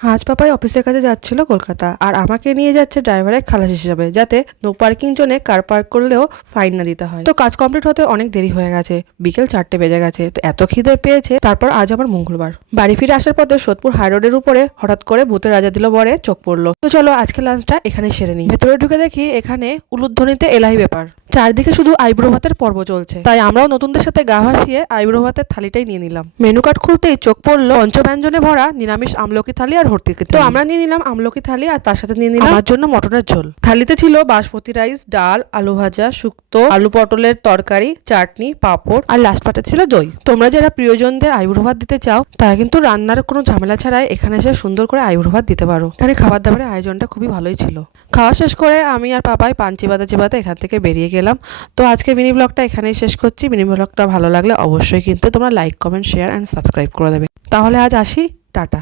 আজ পাপাই অফিসের কাছে যাচ্ছিল কলকাতা, আর আমাকে নিয়ে যাচ্ছে ড্রাইভারের খালাস হিসেবে, যাতে নো পার্কিং জোনে কার পার্ক করলেও ফাইন না দিতে হয়। তো কাজ কমপ্লিট হতে অনেক দেরি হয়ে গেছে, বিকেল 4টে বেজে গেছে। তো এত খিদে পেয়েছে। তারপর আজ আমার মঙ্গলবার, বাড়ি ফিরে আসার পথে সোদপুর হাই রোডের উপরে হঠাৎ করে ভূতের রাজা দিল বরে চোখ পড়লো। তো চলো আজকে লাঞ্চটা এখানে সেরে নিই। ভেতরে ঢুকে দেখি এখানে উলুধ্বনিতে এলাহি ব্যাপার, চারদিকে শুধু আইব্রো ভাতের পর্ব চলছে। তাই আমরাও নতুনদের সাথে গা ভাসিয়ে আইব্রো ভাতের থালিটাই নিয়ে নিলাম। মেনু কার্ড খুলতেই চোখ পড়লো পঞ্চব্যঞ্জনে ভরা নিরামিষ আমলকি থালি আর ভর্তিকি। তো আমরা নিয়ে নিলাম আমলকি থালি, আর তার সাথে নিয়ে নিলাম আমার জন্য মটনের ঝোল। থালিতে ছিল বাসমতি রাইস, ডাল, আলু ভাজা, শুক্তো, আলু পটলের তরকারি, চাটনি, পাঁপড়, আর লাস্ট পাটে ছিল দই। তোমরা যারা প্রিয়জনদের আইব্রো ভাত দিতে চাও তারা কিন্তু রান্নার কোনো ঝামেলা ছাড়াই এখানে এসে সুন্দর করে আইব্রো ভাত দিতে পারো। এখানে খাবার দাবারের আয়োজনটা খুবই ভালোই ছিল। খাওয়া শেষ করে আমি আর পাপাই পান চিবাতে এখান থেকে বেরিয়ে গেলাম। তো আজকে মিনি ব্লগটা এখানেই শেষ করছি। মিনি ব্লগটা ভালো লাগলে অবশ্যই কিন্তু তোমরা like, comment, share and subscribe করে দেবে। তাহলে আজ আসি, টাটা।